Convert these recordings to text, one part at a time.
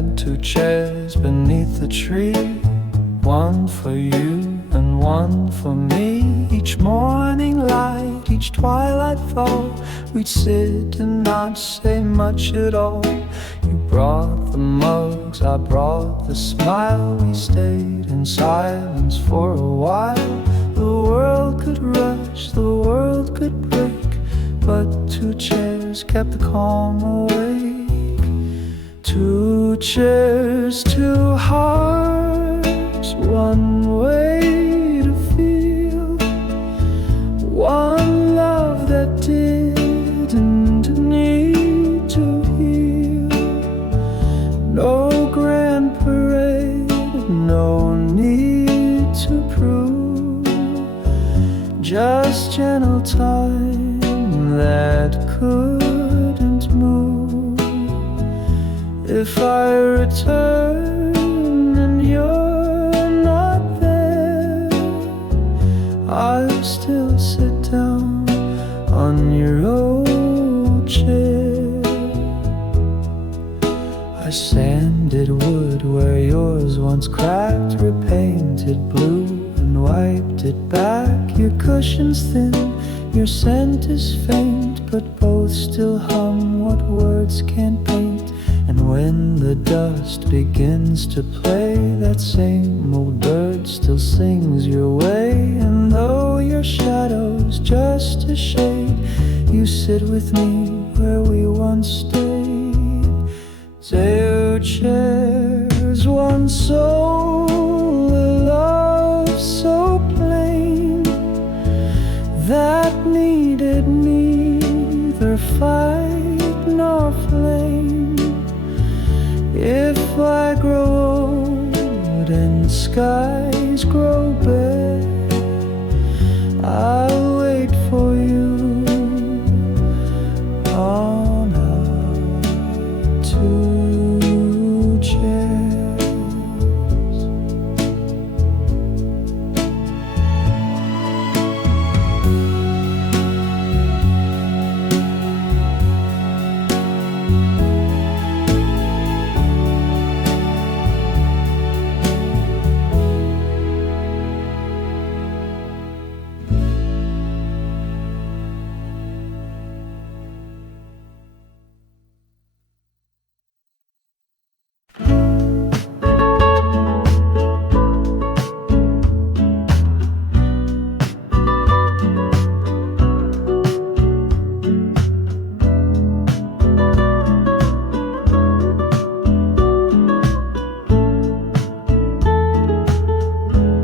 had 2 chairs beneath the tree, one for you and one for me. Each morning light, each twilight fall, we'd sit and not say much at all. You brought the mugs, I brought the smile. We stayed in silence for a while. The world could rush, the world could break, but 2 chairs kept the calm awake. 2 chairs, 2 hearts, one way to feel, one love that didn't need to heal. No grand parade, no need to prove, just gentle time that couldn't move. If I return and you're not there, I'll still sit down on your old chair. I sanded wood where yours once cracked, repainted blue and wiped it back. Your cushion's thin, your scent is faint, but both still hum what words can't paint. And when the dust begins to play, that same old bird still sings your way. And though your shadow's just a shade, you sit with me where we once stayed. 2 chairs, one soul, a love so plain that needed neither fight nor flame. If I grow old and skies grow bare, I'll wait for you on our 2 chairs.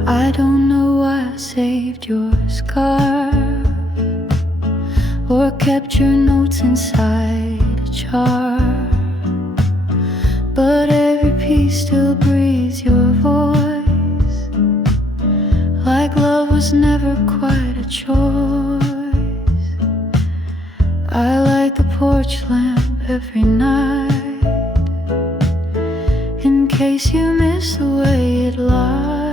I don't know why I saved your scarf or kept your notes inside a jar, but every piece still breathes your voice, like love was never quite a choice. I light the porch lamp every night, in case you miss the way it lights,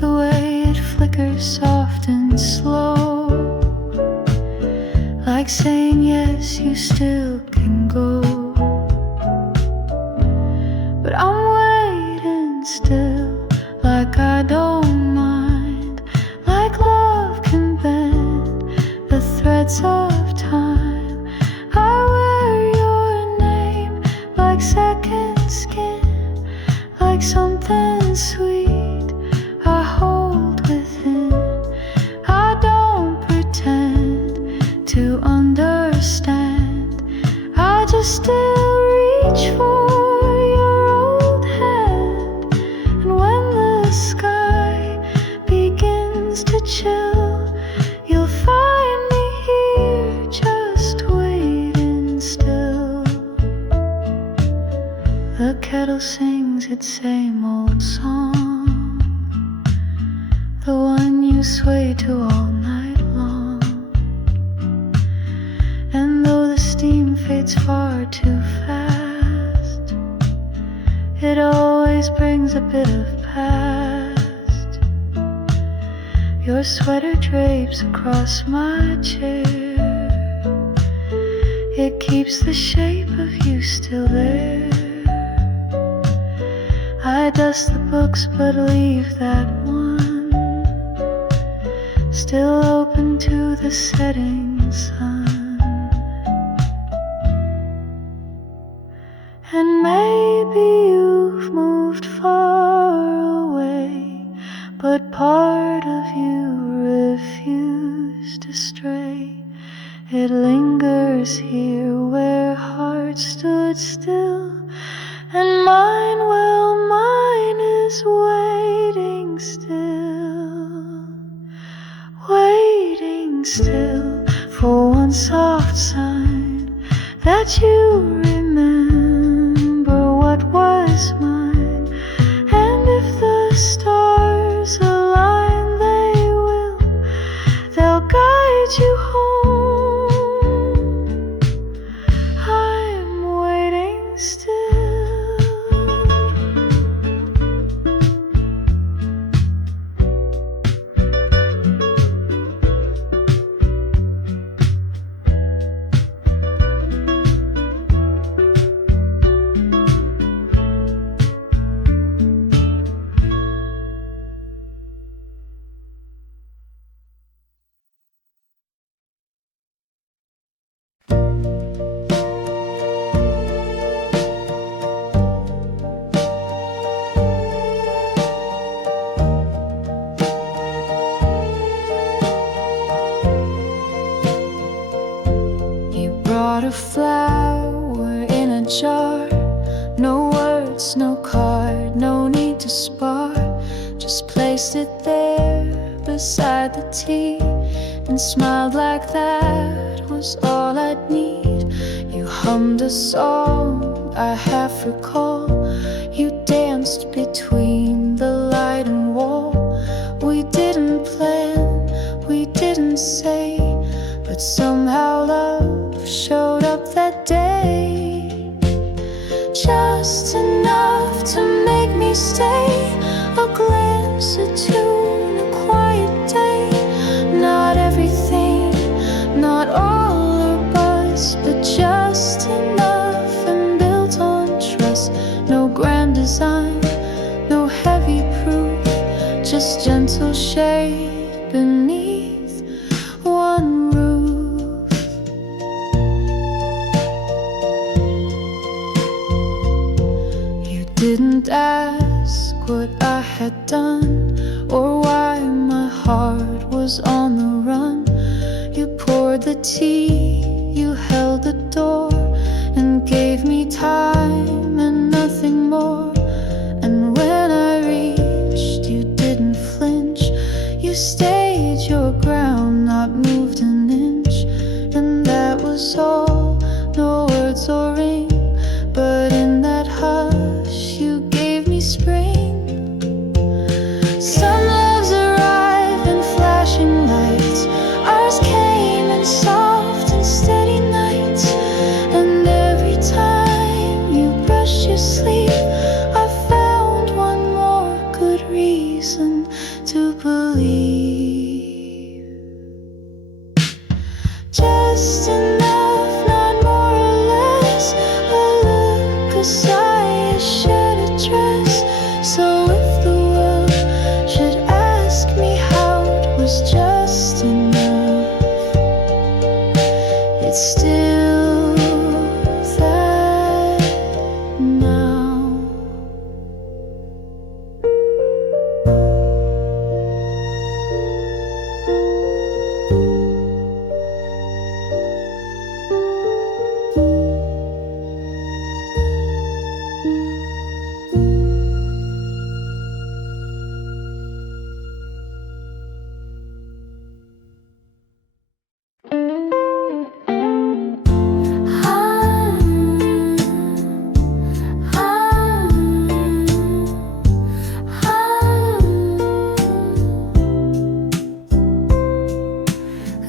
the way it flickers soft and slow, like saying yes, you still can go. But I'm waiting still, like I don't mind, like love can bend the threads of time. I wear your name like second skin, like something sweet I hold within. I don't pretend to understand, I just still reach for your old hand. And when the sky begins to chill, you'll find me here just waiting still. The kettle sings its same old song, the one you sway to all night long. And though the steam fades far too fast, it always brings a bit of past. Your sweater drapes across my chair, it keeps the shape of you still there. dust the books but leave that one still open to the setting sun. And maybe you've moved far away, but part of you refused to stray. It lingers here where hearts stood still, and mine, well, mine is waiting still for one soft sign that you remember what was mine. And if the stars align, they'll guide you home. I'm waiting still. Brought a flower in a jar, no words, no card, no need to spar. Just placed it there beside the tea and smiled like that was all I'd need. You hummed a song I half recall. You danced between the light and wall. We didn't plan, we didn't say, but somehow love showed up that day. Just enough to make me stay. A glance, a tune, a quiet day. Not everything, not all or buzz, but just enough and built on trust. No grand design, no heavy proof, just gentle shade beneath one roof. Didn't ask what I had done or why my heart was on the run. You poured the tea, you held the door, and gave me time and nothing more. And when I reached, you didn't flinch. You stayed your ground, not moved an inch. And that was all, no words or ring, but in that hush you gave me spring. Some loves arrive in flashing lights, ours came in soft and steady nights. And every time you brushed your sleeve, I found one more good reason to believe. Just enough, not more or less, a look, a sigh, a shared address. So if the world should ask me how it was just enough, it's still that now.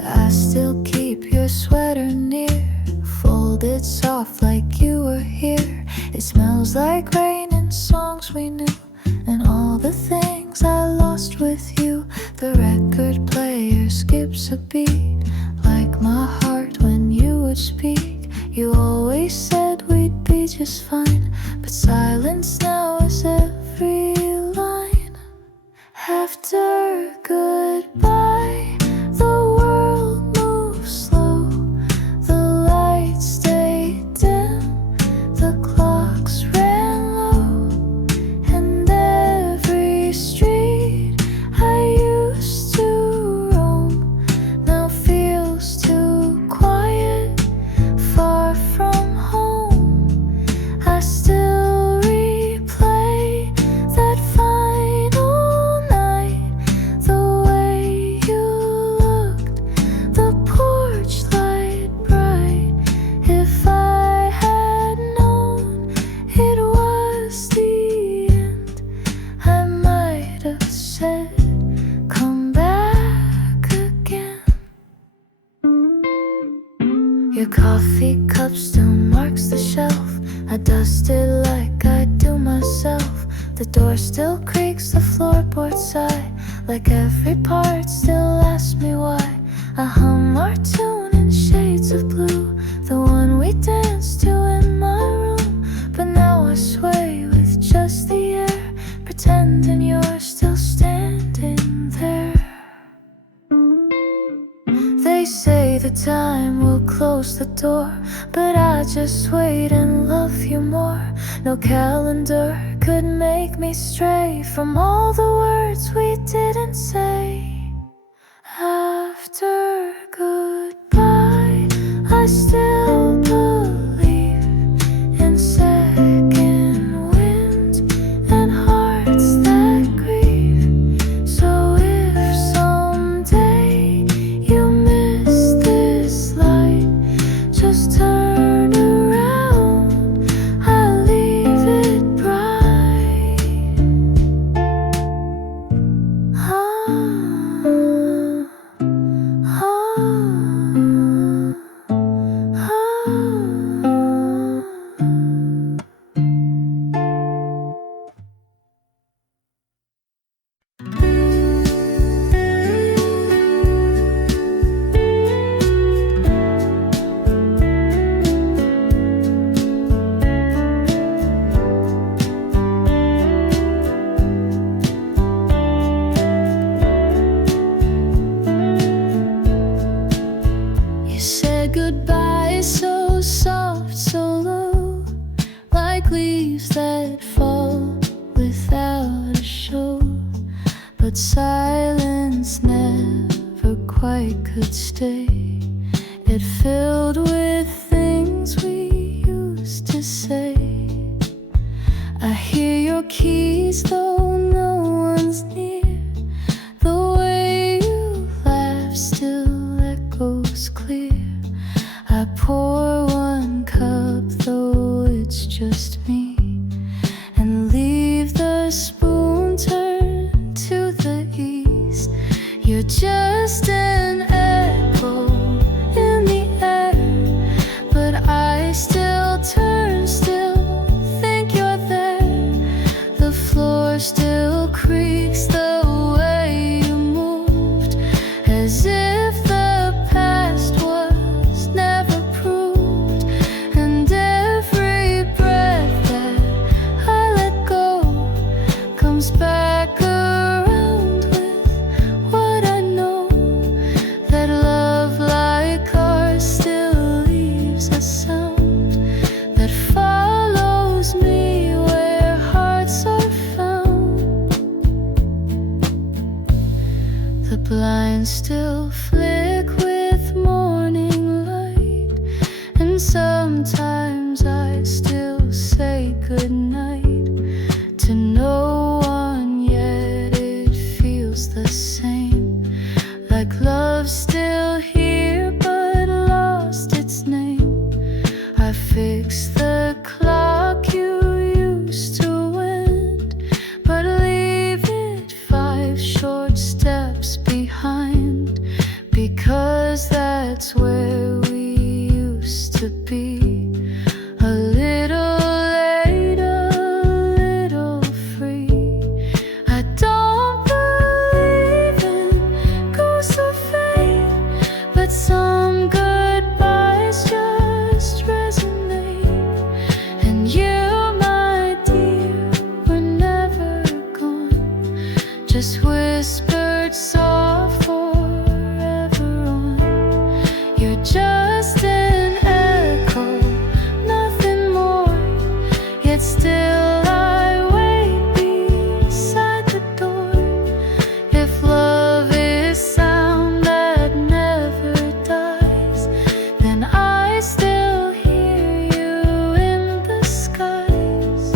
I still keep your sweater near, folded soft like you were here. It smells like rain and songs we knew, and all the things I lost with you. The record player skips a beat, like my heart when you would speak. You always said we'd be just fine, but silence now is every goodbye, the world moves slow, the lights stayed dim, the clocks ran low, and every street I used to roam now feels too quiet, far from home. I still replay that final night, the way you looked, the porch light bright. If I had known it was the end, I might have said, come back again. Your coffee cup still marks the shelf. I dust it like I do myself. The door still creaks, the floorboard sigh, like every part still asks me why. I hum our tune in shades of blue, the one we danced to in my room. But now I sway with just the air, pretending you're still standing there. They say the time will close the door, but I just wait and love you more. No calendar could make me stray from all the words we didn't say. After goodbye, I still believe in second wind and hearts that grieve. So if someday you miss this light, just turn around, I'll leave it bright. You said goodbye so soft, so low, like leaves that fall without a show. But silence never quite could stay. It filled with things we used to say. I hear your keys though no one's near. The way you laugh still echoes clear. I pour one cup though it's just me, and leave the spoon turned to the east. You're just an echo in the air, but I still turn, still think you're there. The floor still creaks the way you moved, as if the past was never proved. And every breath that I let go comes back around with what I know, that love like ours still leaves a sound that follows me where hearts are found. The blinds still flick with morning light, and sometimes I still say goodnight to no one, yet it feels the same, like love's still here but lost its name. I fix the clock you used to wind, but leave it 5 short steps behind. night still I wait beside the door. If love is sound that never dies, then I still hear you in the skies.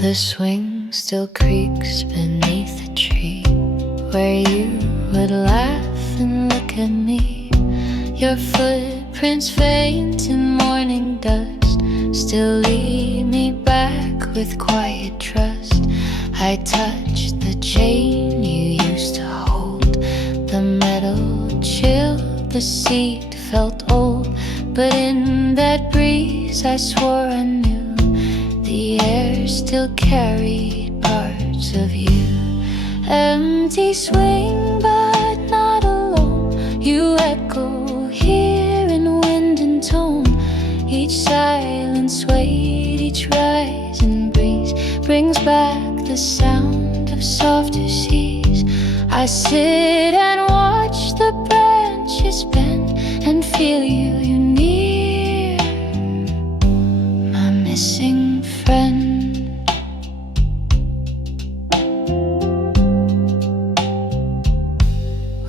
The swing still creaks beneath the tree where you would laugh and look at me. Your footprints faint in morning dust still lead me back with quiet trust. I touched the chain you used to hold. The metal chilled, the seat felt old, but in that breeze I swore I knew the air still carried parts of you. Empty swing, but not alone. You echo here in wind and tone. Each silence wait, each rising breeze brings back the sound of softer seas. I sit and watch the branches bend and feel you near, my missing friend.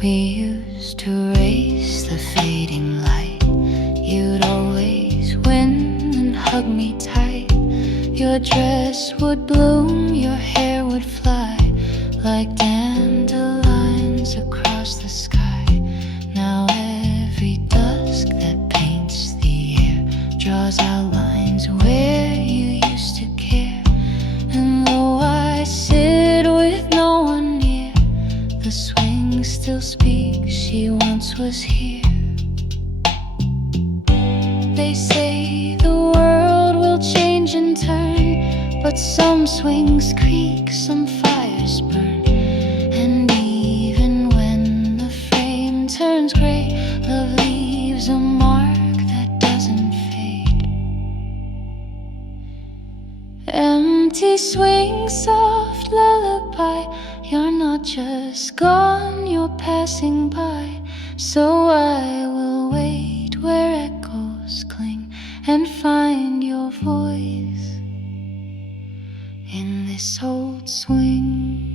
We used to race the fading light. You'd always win and hug me tight. Your dress would bloom, your hair would fly like dandelions across the sky. Now every dusk that paints the air draws outlines where you used to care. And though I sit with no one near, the swing still speaks, she once was here. They say the world will change and turn, but some swings creak, some fires burn. And even when the frame turns gray, love leaves a mark that doesn't fade. Empty swing, soft lullaby. You're not just gone, you're passing by. So I will wait where echoes cling and find your voice in this old swing.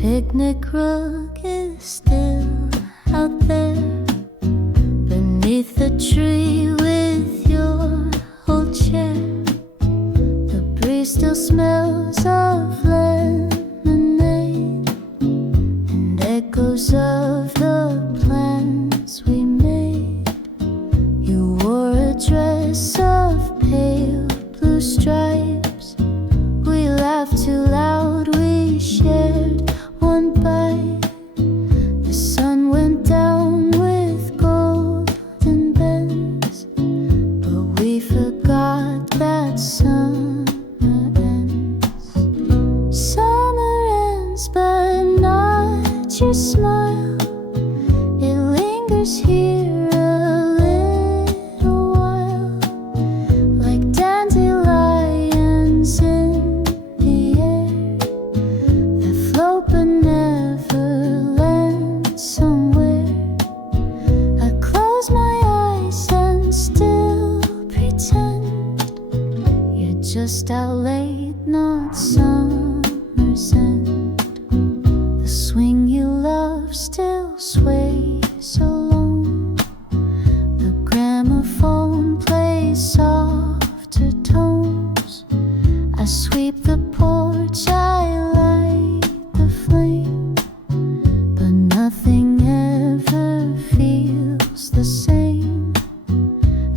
Picnic rug is still out there beneath the tree with your old chair. The breeze still smells of lemonade and echoes of the plans we made. You wore a dress of pale blue stripes. We laughed too loud, we shared one bite. The sun went down with golden bends, but we forgot that summer ends. Summer ends, but not your smile. It lingers here a little while, like dandelions in late, not summer's end. The swing you love still sways alone. The gramophone plays softer tones. I sweep the porch, I light the flame, but nothing ever feels the same.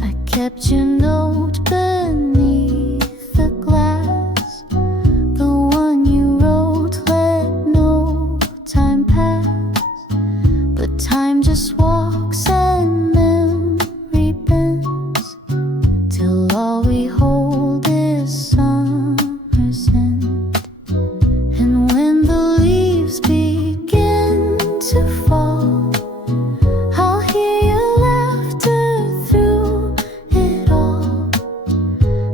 I kept your note beneath the glass, the one you wrote, let no time pass. But time just walks and memory bends, till all we hold is summer's end. And when the leaves begin to fall, I'll hear your laughter through it all.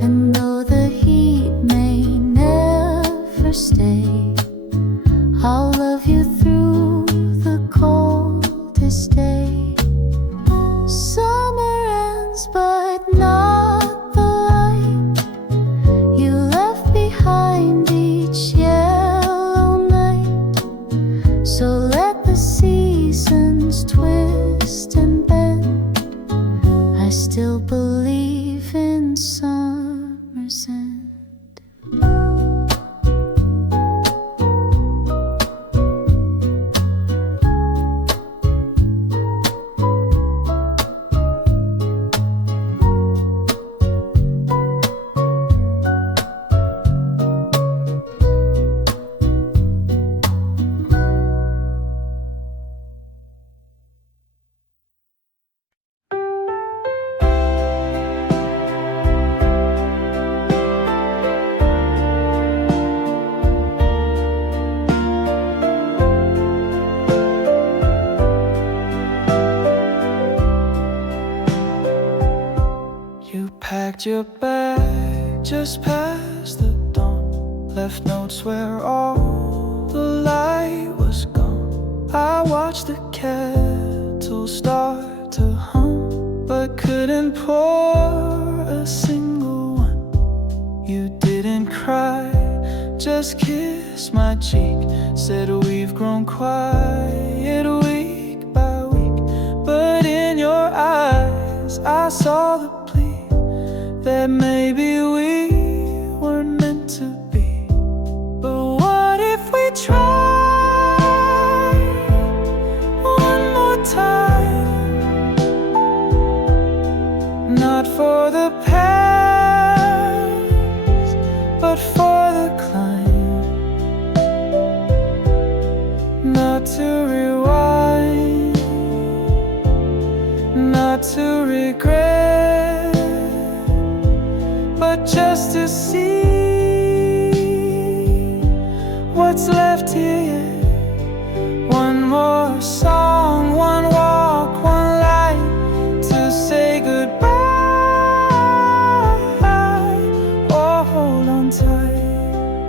And though the heat may never stay, I'll love you through the coldest day. Summer ends, but not the light you left behind each yellow night. So let the seasons twist and bend, I still believe in summer's end. You packed your bag just past the dawn, left notes where all the light was gone. I watched the kettle start to hum, but couldn't pour a single one. You didn't cry, just kissed my cheek, said we've grown quiet week by week. But in your eyes I saw the plea that maybe we weren't meant to be. But what if we tried one more time? Not for the past, but for the climb. Not to rewind, not to regret, but just to see what's left here. One more song, one walk, one light to say goodbye. Oh, hold on tight.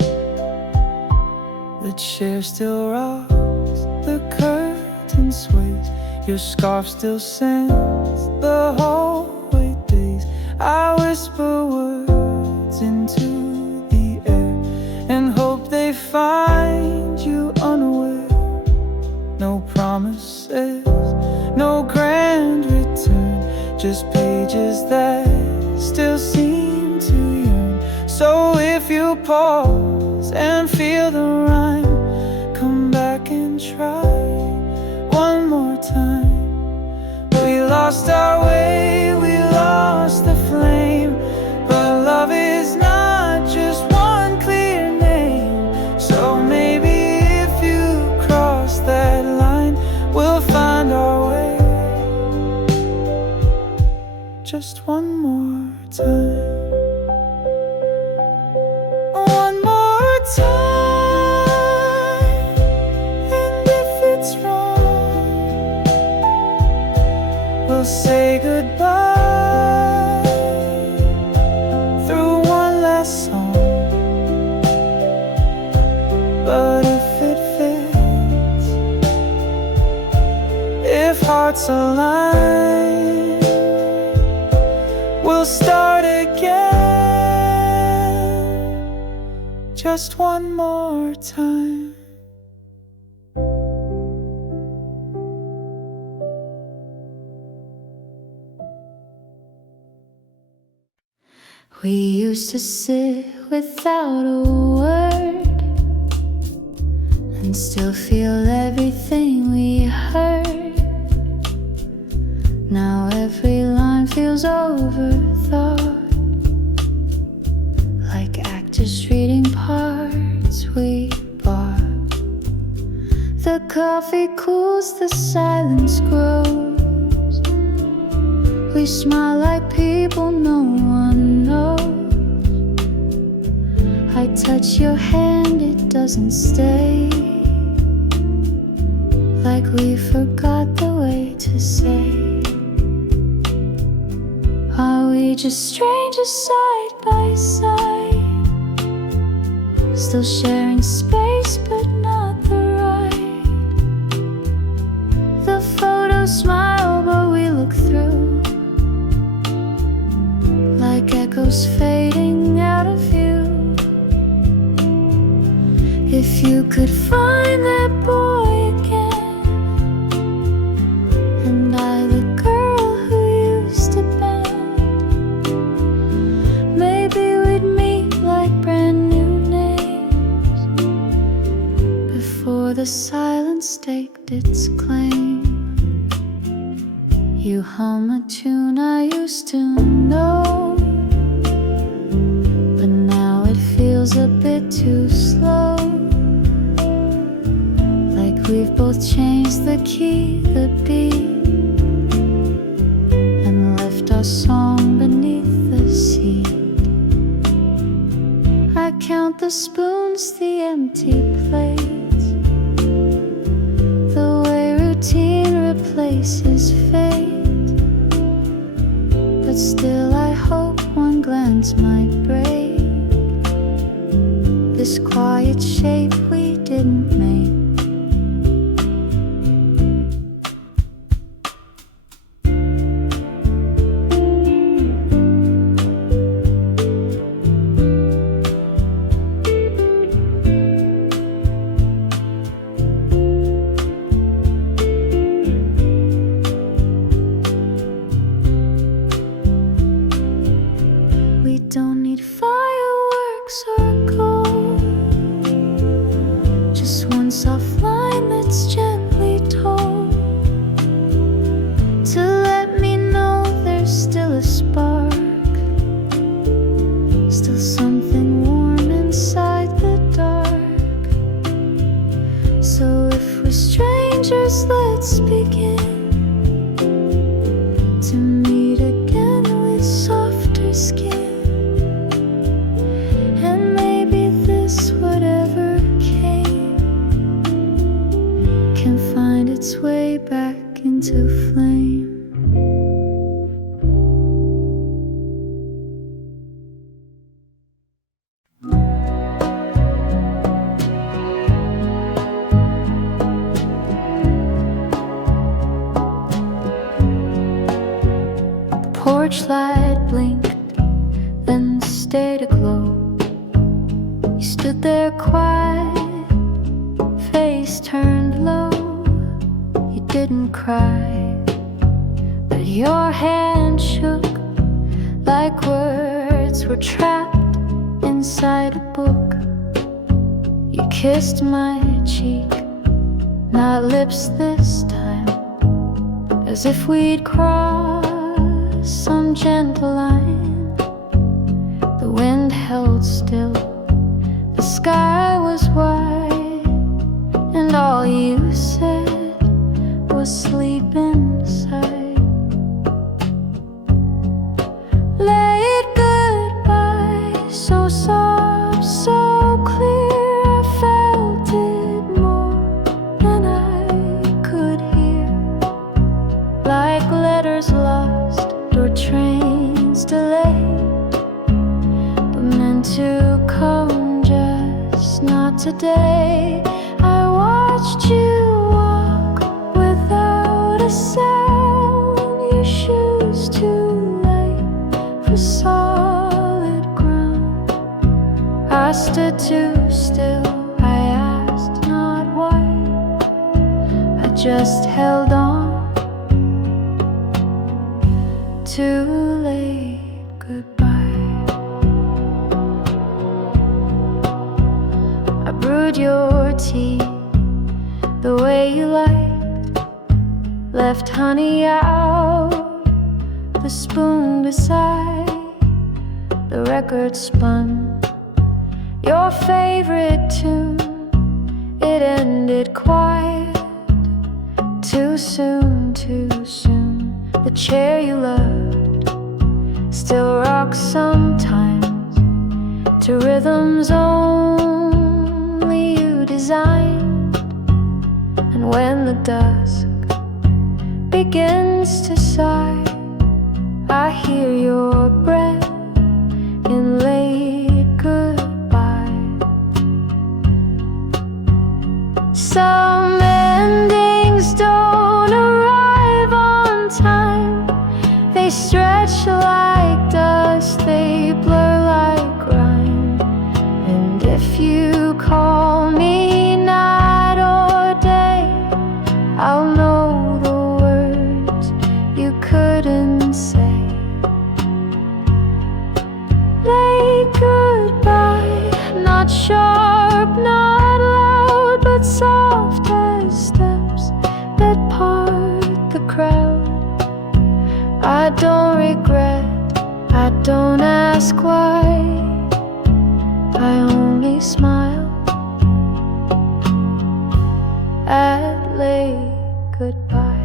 The chair still rocks, the curtain sways, your scarf still sends the hallway days. I whisper words into the air and hope they find you unaware. No promises, no grand return, just pages that still seem to yearn. So if you pause and feel the rhyme, come back and try one more time. We lost our way, we lost the flame, but love is not just one clear name. So maybe if you cross that line, we'll find our way just one more time. One more time. And if it's wrong, we'll say goodbye through one last song. But if it fits, if hearts align, we'll start again just one more time. We used to sit without a word and still feel everything we heard. Now every line feels overthought, like actors reading parts we bought. The coffee cools, the silence grows. We smile like people no one knows. I touch your hand, it doesn't stay, like we forgot the way to say. Are we just strangers side by side, still sharing space but not the ride? The photos smile but we look through, like echoes fading out of view. If you could find that boy again, and I the girl who used to bend, maybe we'd meet like brand new names, before the silence staked its claim. You hum a tune I used to know, but now it feels a bit too slow, like we've both changed the key, the beat, and left our song beneath the seat. I count the spoons, the empty plates, the way routine replaces fate. But still I hope one glance might break this quiet shape we didn't make. We don't need fireworks or gold, just one soft line that's gently told, to let me know there's still a spark, still something warm inside the dark. So if we're strangers, let's begin to meet again with softer skin. Whatever came can find its way back into flame. The porch light blinked, then stayed aglow. You stood there quiet, face turned low. You didn't cry, but your hand shook like words were trapped inside a book. You kissed my cheek, not lips this time, as if we'd crossed some gentle line. The wind held still, the sky was white, and all you said was sleep inside. Late goodbye, so soft, so clear. I felt it more than I could hear, like letters lost or trains delayed, but meant to come, not today. I watched you walk without a sound, your shoes too light for solid ground. I stood too still. I asked not why, I just held on. Too late, goodbye. I brewed your tea the way you liked, left honey out the spoon beside. The record spun your favorite tune. It ended quiet, too soon, too soon. The chair you loved still rocks sometimes to rhythms only you designed. And when the dusk begins to sigh, I hear your breath in late goodbye. Some endings don't arrive on time. They stretch like dust, they blur like rhyme. And if you call me night or day, I'll know the words you couldn't say. Late goodbye, not sharp, not loud, but soft as steps that part the crowd. I don't regret, I don't ask why, I only smile at late goodbye.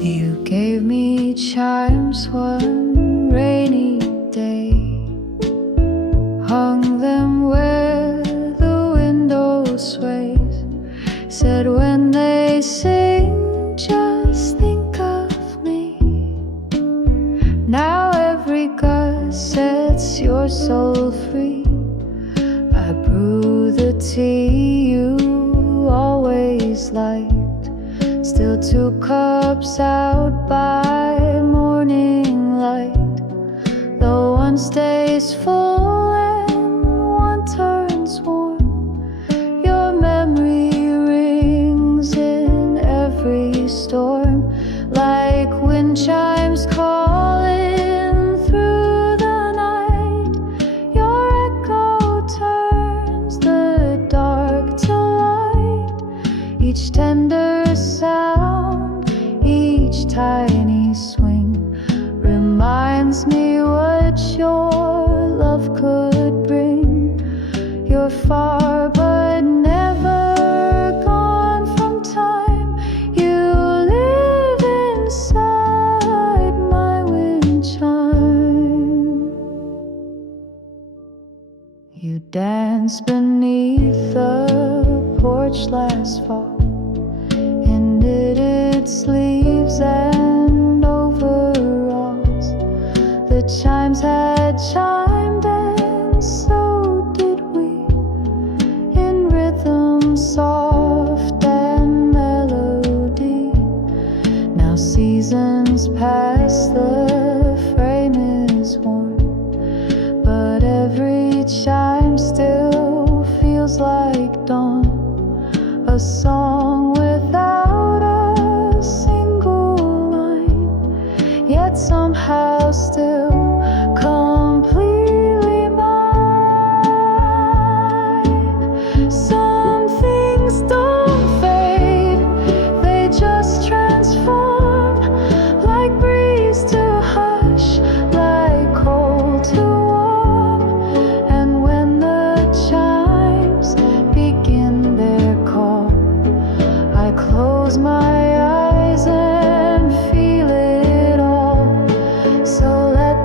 You gave me chimes one rainy day, hung them where the window sways, said when they sing, just think of me. Now every gust sets your soul free. I brew the tea you always liked, still 2 cups out by morning light. Though one stays full and one turns warm, your memory rings in every storm, like wind chimes calling through the night. Your echo turns the dark to light. Each tender sound, each tiny swing reminds me what your love could bring. You're far but never gone from time. You live inside my wind chime. You danced beneath the porch last fall in knitted sleeves and overalls. The chimes had chimed and so did we, in rhythm soft and melody. Now seasons pass, the frame is worn, but every chime still feels like dawn. A song without a single line, yet somehow still completely mine. Some things don't fade, they just transform, like breeze to hush, like cold to warm. And when the chimes begin their call, I close my eyes and feel it all. So let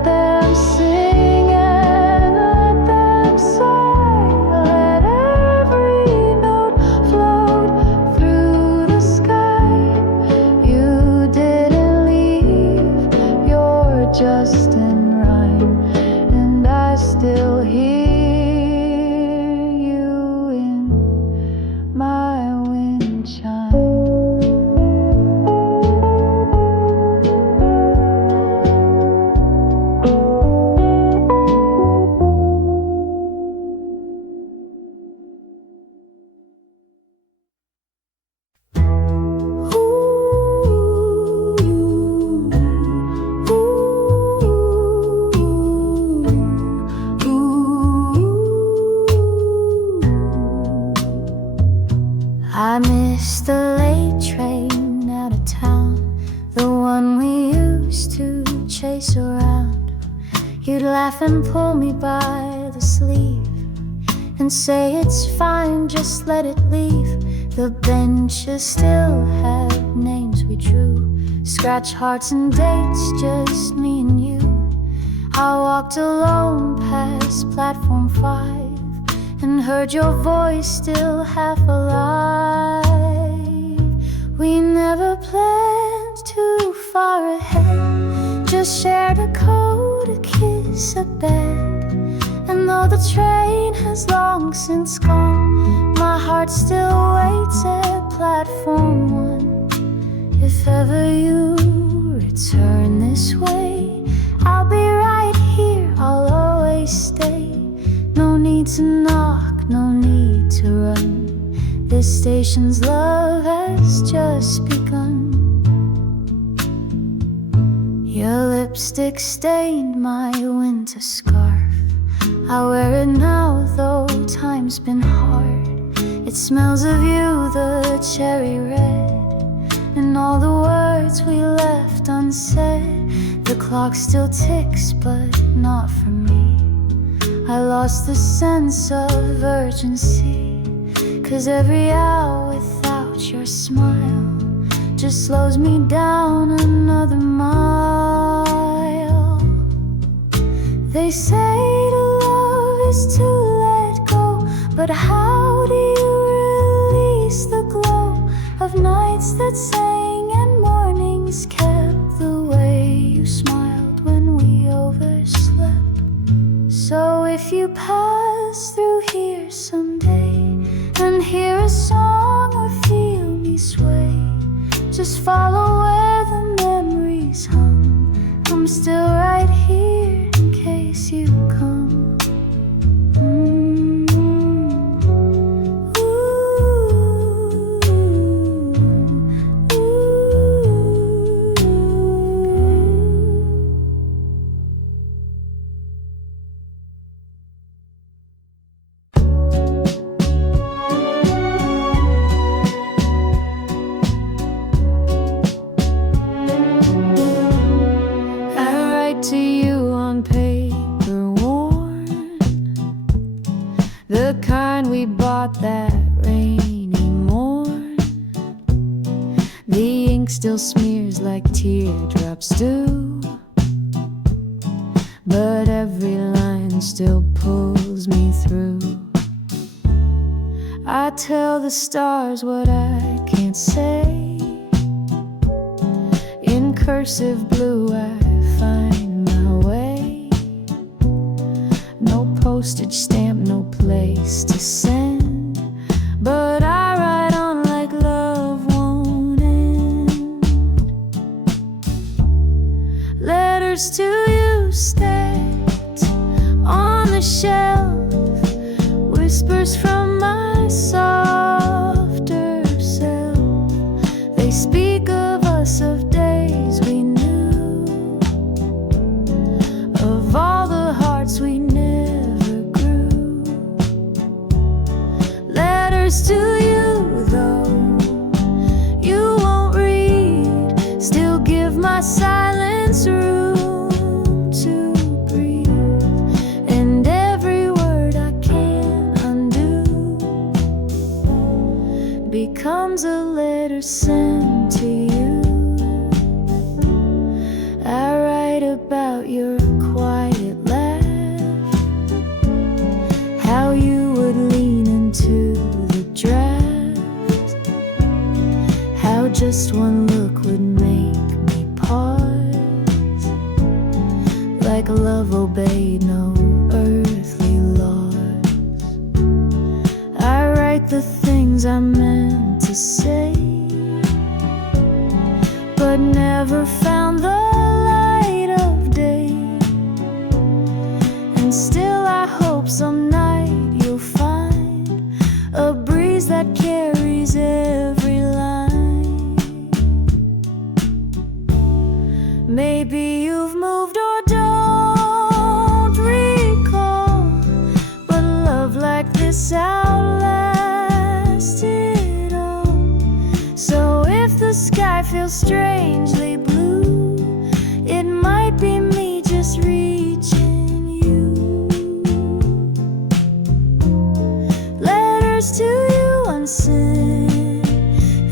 I miss the late train out of town, the one we used to chase around. You'd laugh and pull me by the sleeve and say it's fine, just let it leave. The benches still have names we drew, scratch hearts and dates, just me and you. I walked alone past platform 5 and heard your voice still half alive. We never planned too far ahead, just shared a code, a kiss, a bed. And though the train has long since gone, my heart still waits at platform 1. If ever you return this way, I'll be right here, I'll always stay. No need to knock, no need to run, this station's love has just begun. Your lipstick stained my winter scarf, I wear it now though time's been hard. It smells of you, the cherry red, and all the words we left unsaid. The clock still ticks but not for me, I lost the sense of urgency. 'Cause every hour without your smile just slows me down another mile. They say to love is to let go, but how do you release the glow of nights that sang and mornings kept, the way you smiled when we overslept? So if you pass through here someday and hear a song or feel me sway, just follow where the memories hum. I'm still right here in case you come. To you on paper worn, the kind we bought that rainy morn. The ink still smears like teardrops do, but every line still pulls me through. I tell the stars what I can't say, in cursive blue I find my way. No postage stamp, no place to send, but I write on like love won't end. Letters to you stacked on the shelf, whispers from my softer self. They speak of us, of days we knew, of all the hearts we never grew. Letters to you, though you won't read, still give my silence room to breathe. And every word I can't undo becomes a letter sent to you. I write about your quiet laugh, how you would lean into the draft, how just one look would make me pause, like love obeyed no earthly laws. I write the things I meant to say, but never found the light of day. And still I hope some night you'll find a breeze that carries every line. Maybe you've moved or don't recall, but love like this outlasted all.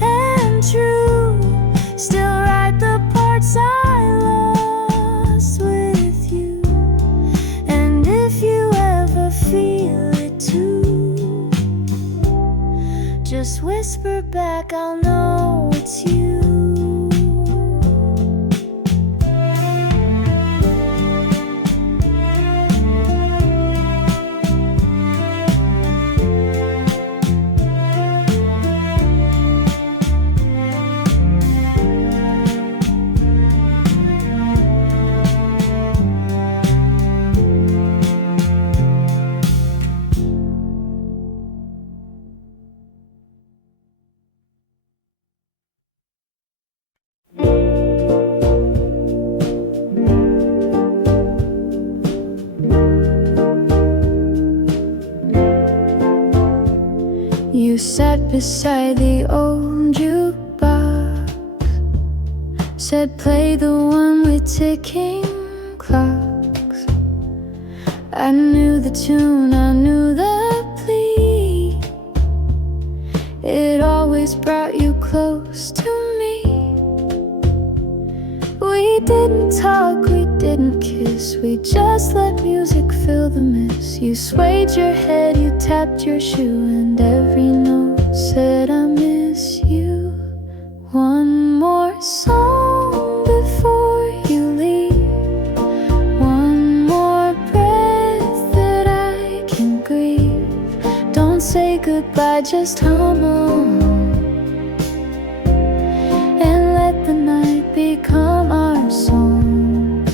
and true. Still write the parts I lost with you. And if you ever feel it too, just whisper back, I'll know it's you. You sat beside the old jukebox, said play the one with ticking clocks. I knew the tune, I knew the plea. It always brought you close to me. We didn't talk, we didn't kiss, we just let music fill the miss. You swayed your head, you tapped your shoe, and every note said I miss you. One more song before you leave, one more breath that I can grieve. Don't say goodbye, just hum on, and let the night become our song.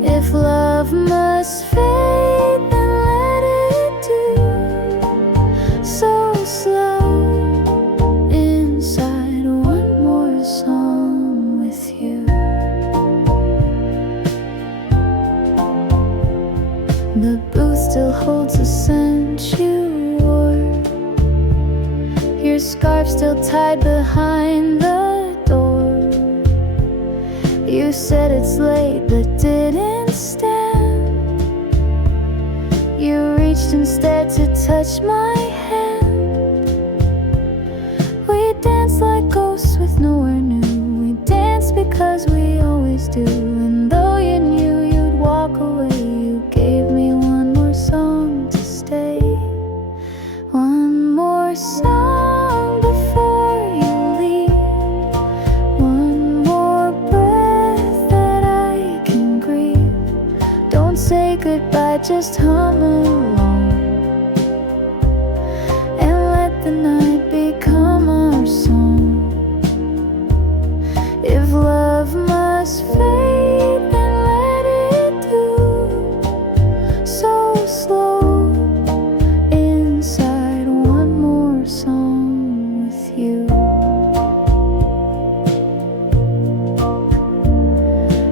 If love must fade, then let it do so slow. Inside, one more song with you. The booth still holds the scent you wore. Your scarf still tied behind the door. You said it's late but didn't stand. You reached instead to touch my hand. We danced like ghosts with nowhere new. We danced because we always do. And though you knew you'd walk away, you gave me one more song to stay. One more song before you leave, one more breath that I can grieve. Don't say goodbye, just hum along, and let the night become our song. If love must fade, then let it do so slow. Inside, one more song with you.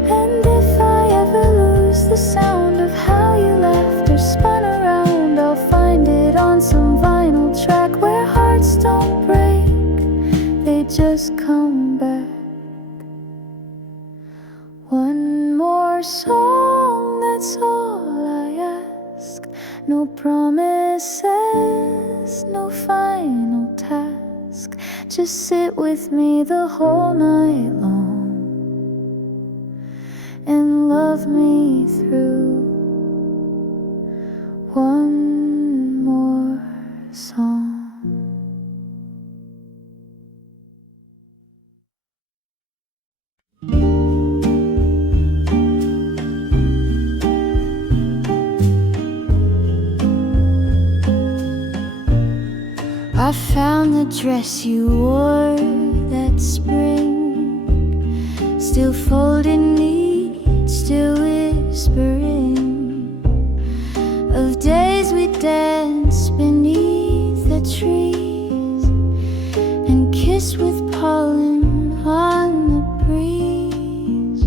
And if I ever lose the sound of how you laughed or spun around, I'll find it on some vinyl track where hearts don't break, they just come back. One more song, that's all I ask. No promises, no final task. Just sit with me the whole night long and love me through. One more song. I found the dress you wore that spring, still folded neat, still whispering of days we danced beneath the trees and kissed with pollen on the breeze.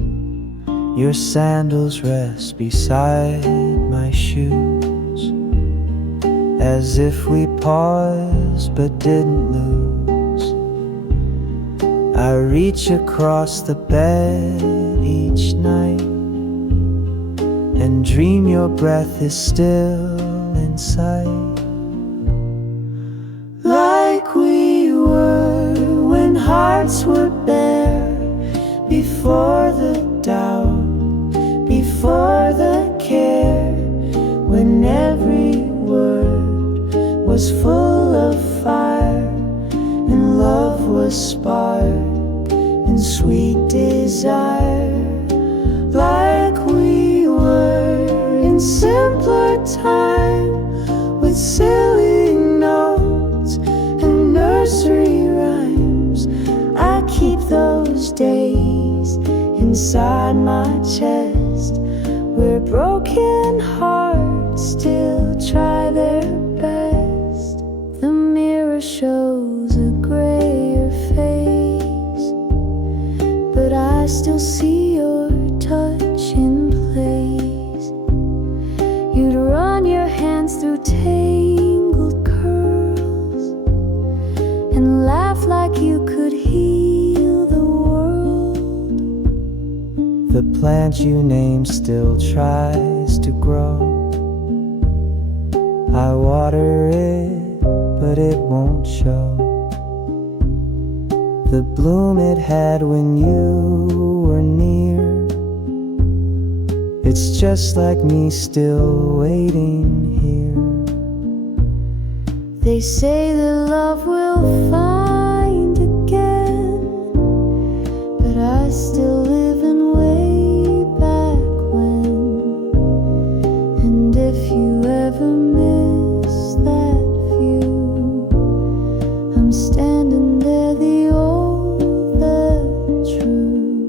Your sandals rest beside my shoes, as if we paused but didn't lose. I reach across the bed each night and dream your breath is still in sight. Like hearts were bare before the doubt, before the care, when every word was full of fire, and love was spark and sweet desire. Like we were in simpler time, with silly notes and nursery rhymes. I keep those days inside my chest, where broken hearts still try their best. The mirror shows a grayer face, but I still see your touch in place. You'd run your hands through tangled curls and laugh like you could heal the world. The plant you named still tries to grow. I water it, but it won't show the bloom it had when you were near. It's just like me, still waiting here. They say that love will find again, but I still live in way back when. And if you ever miss that view, I'm standing there, the old, the true.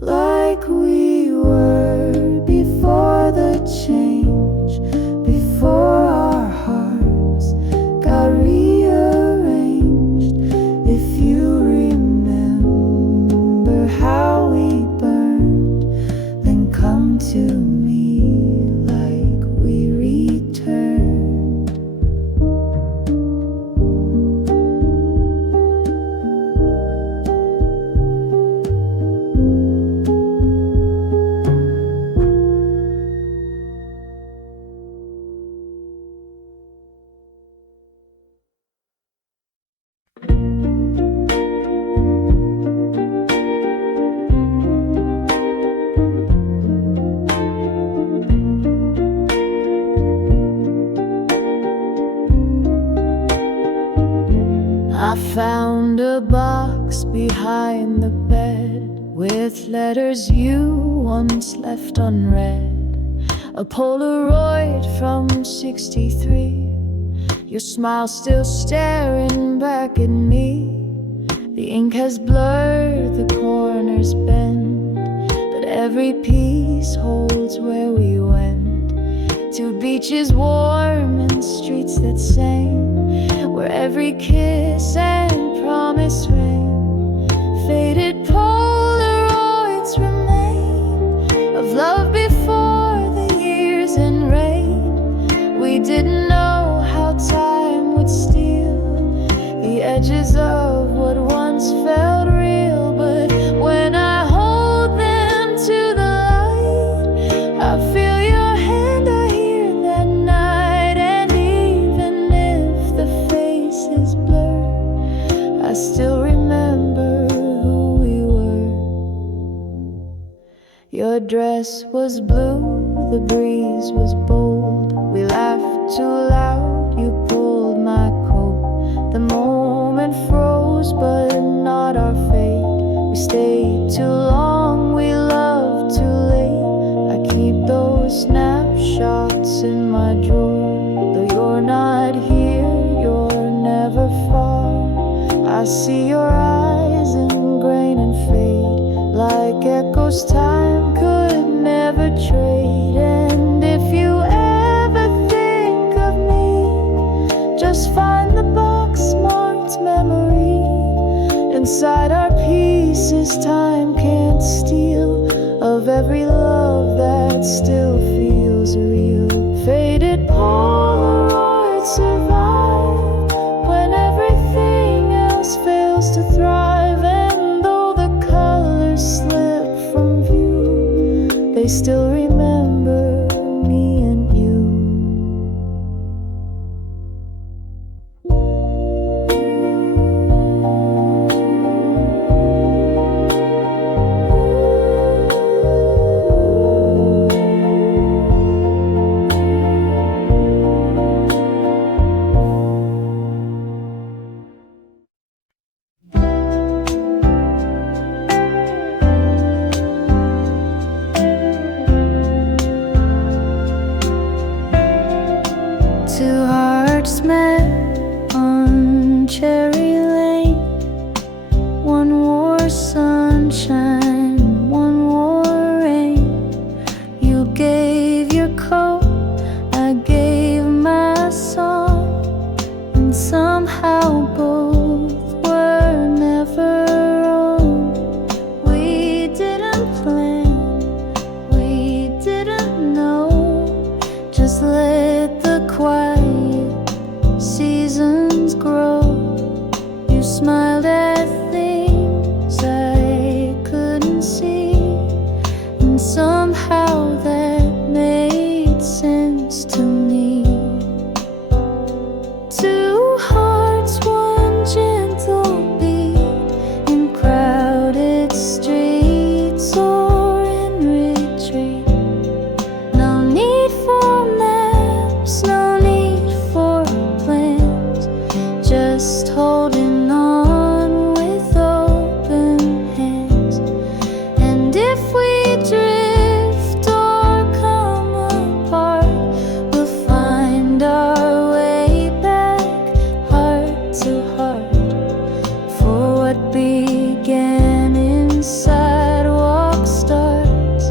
Like we were before the change, before our hearts got rearranged. If you remember how we burned, then come to me like we returned. I found a box behind the bed with letters you once left unread. A Polaroid from '63, your smile still staring back at me. The ink has blurred, the corners bend, but every piece holds where we went. To beaches warm and streets that sang, where every kiss and promise rang. Faded Polaroids remain of love before the years and rain. We didn't know how time would steal the edges of what once felt real, but when I hold them to the light, I feel your hand, I hear that night. And even if the face is blurred, I still remember who we were. Your dress was blue, the breeze was bold. We laughed too loud, you pulled my coat. The moment froze, but not our fate. We stayed too long, we loved too late. I keep those snapshots in my drawer. Though you're not here, you're never far. I see your eyes in grain and fade, like echoes time could never trade. And if you ever think of me, just find the box marked memory. Inside our pieces time can't steal, of every love that still feels real. Faded Polaroids survive when everything else fails to thrive. And though the colors slip from view, they still remember me and you. down Cherry Lane. One more sunshine, one more rain. You gave your coat, I gave my song, and somehow both were never wrong. We didn't plan, we didn't know, just let the quiet seasons grow. You smiled at things I couldn't see, and somehow that made sense to me. Two hearts, one gentle beat, in crowded streets or in retreat. No need for maps, no need for plans, just holding on with open hands. And if we drift or come apart, we'll find our way back, heart to heart. For what began in sidewalk starts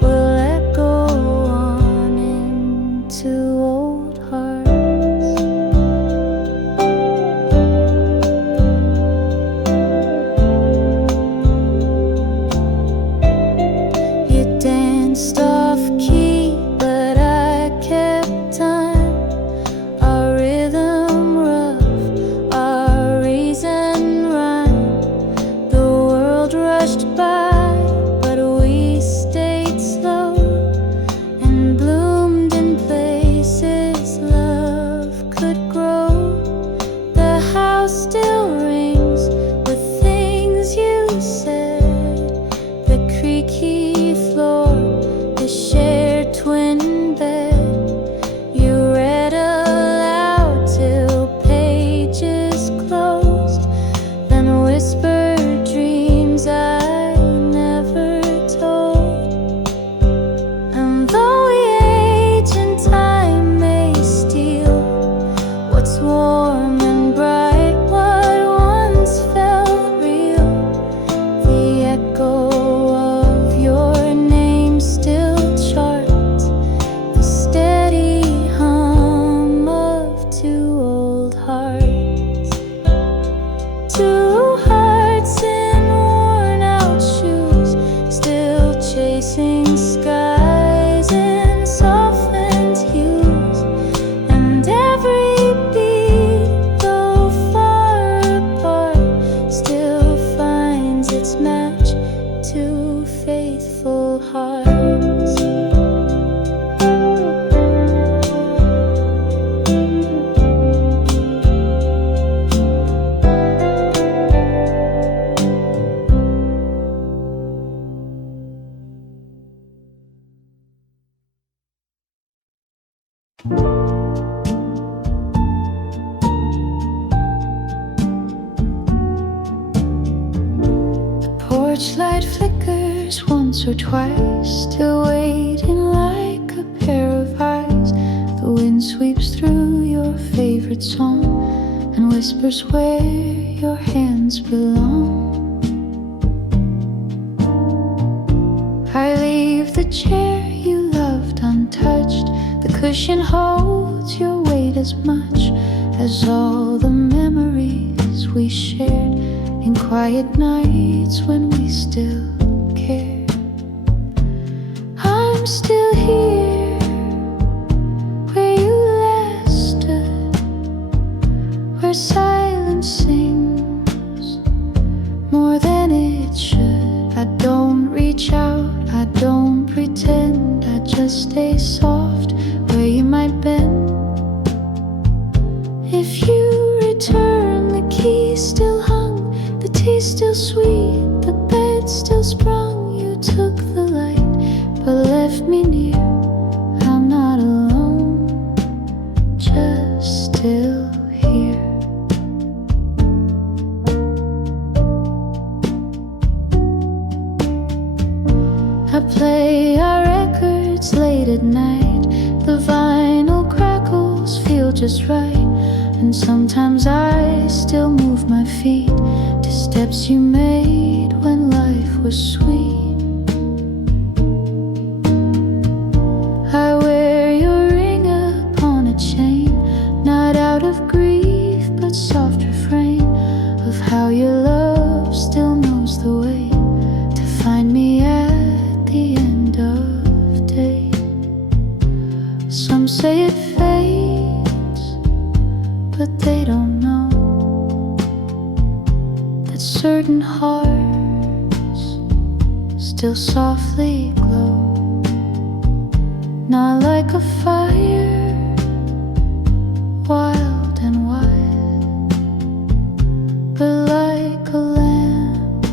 will echo on into old hearts. You danced off key, but I kept time. Our rhythm rough, our reason rhyme. The world rushed by, but we stayed slow and bloomed in places love could grow. The house still rings with things you said, the creaky floor, the shared twin bed. You read aloud till pages closed, then whispered dreams I never told. And though we age and time may steal what's warm and bright, what once felt real, the echo of your name still charts the steady hum of two old hearts. Two hearts in worn out shoes, still chasing skies in softened hues. And every beat, though far apart, still finds its match. Two faithful hearts. Porch light flickers once or twice, still waiting like a pair of eyes. The wind sweeps through your favorite song and whispers where your hands belong. I leave the chair you loved untouched. The cushion holds your weight as much as all the memories we shared in quiet nights when we still cared. I'm still here where you last stood, where silence sings more than it should. I don't reach out, I don't pretend, I just stay soft where you might bend. If you return, the key still hung, the tea still sweet, the bed still sprung. You took the light, but left me near. I'm not alone, just still here. I play our records late at night. The vinyl crackles feel just right, And sometimes I still move my feet to steps you made when life was sweet. I wear your ring upon a chain, not out of grief but soft refrain of how your love still knows the way to find me at the end of day. Some say it fades, but they don't know that certain hearts still softly glow. Not like a fire, wild and wide, but like a lamp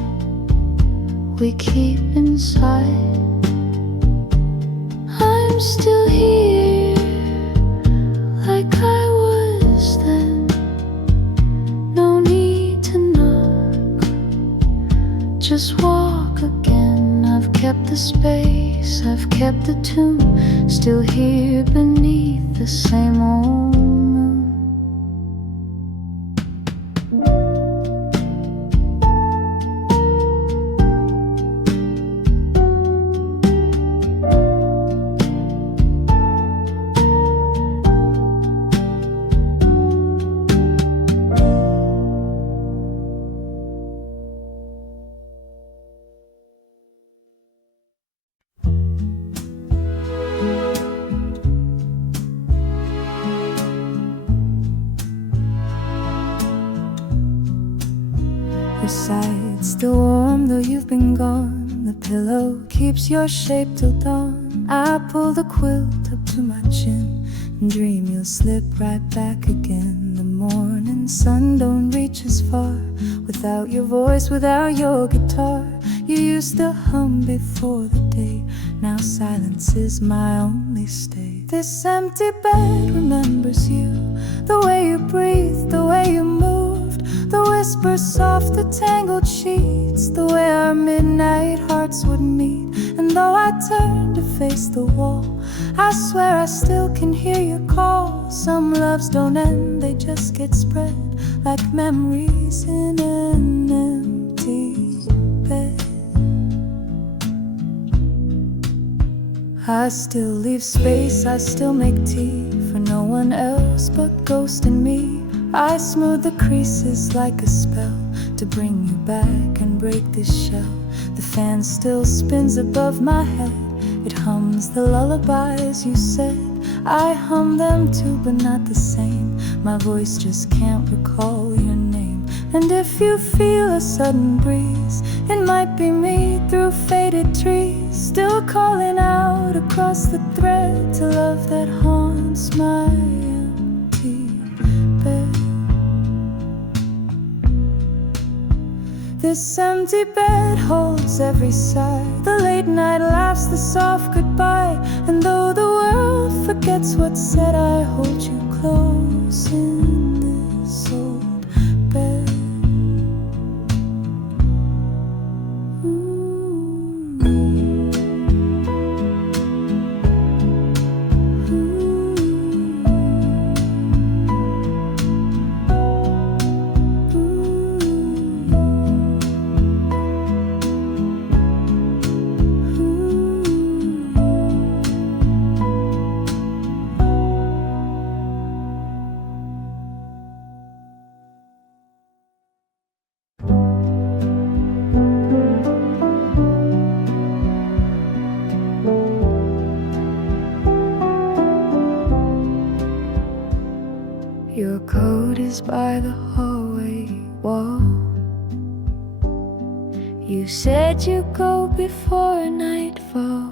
we keep inside. I'm still here like I was then. No need to knock, just walk again. I've kept the space, I've kept the tune, still here beneath the same old moon. Your side's still warm though you've been gone. The pillow keeps your shape till dawn. I pull the quilt up to my chin and dream you'll slip right back again. The morning sun don't reach as far without your voice, without your guitar. You used to hum before the day, now silence is my only stay. This empty bed remembers you, the way you breathed, the way you moved, the whispers soft, the tangled sheets, the way our midnight hearts would meet. And though I turn to face the wall, I swear I still can hear your call. Some loves don't end, they just get spread like memories in an empty bed. I still leave space, I still make tea for no one else but Ghost and me. I smooth the creases like a spell to bring you back and break this shell. The fan still spins above my head, it hums the lullabies you said. I hum them too, but not the same. My voice just can't recall your name. And if you feel a sudden breeze, it might be me through faded trees, still calling out across the thread to love that haunts my empty bed. This empty bed holds every sigh, the late night laughs, the soft goodbye. And though the world forgets what's said, I hold you close in this old bed. Your coat is by the hallway wall. You said you'd go before nightfall,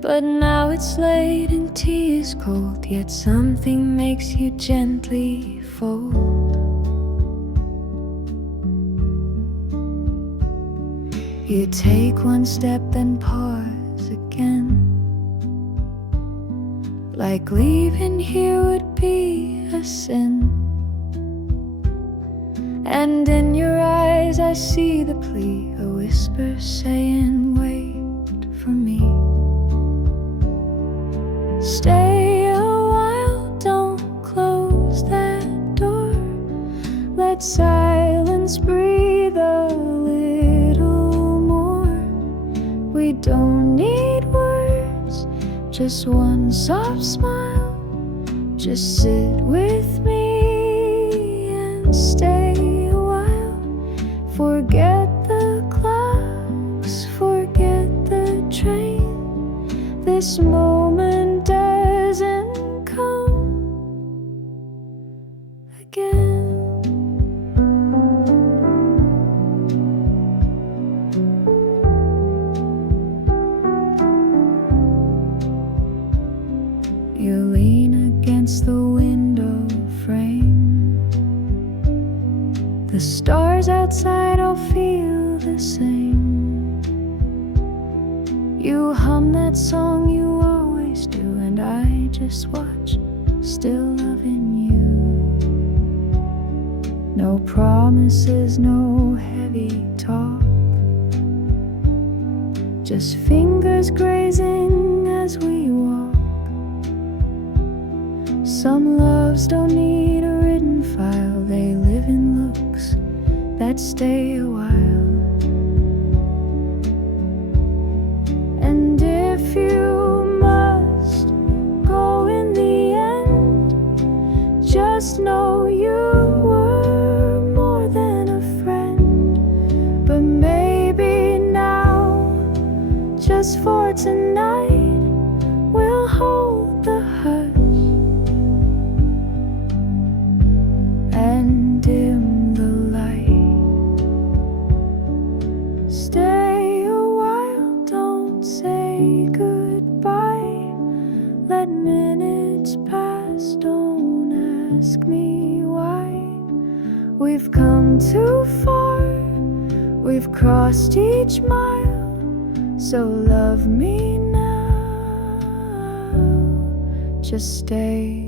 but now it's late and tea is cold. Yet something makes you gently fold. You take one step and pause again, like leaving here would be a sin. And in your eyes I see the plea, a whisper saying, wait for me. Stay a while, don't let silence breathe a little more. We don't need words, just one soft smile. Just sit with me and stay a while. Forget the clocks, forget the train. This moment doesn't come again. You lean against the window frame. The stars outside all feel the same. You hum that song you always do, and I just watch, still loving you. No promises, no heavy talk, just fingers grazing as we walk. Some loves don't need a written file, they live in looks that stay a while. And if you must go in the end, just know you were more than a friend. But maybe now, just for tonight, we'll hold the hush and dim the light. Stay a while, don't say goodbye. Let minutes pass, don't ask me why. We've come too far, we've crossed each mile. So love me now, just stay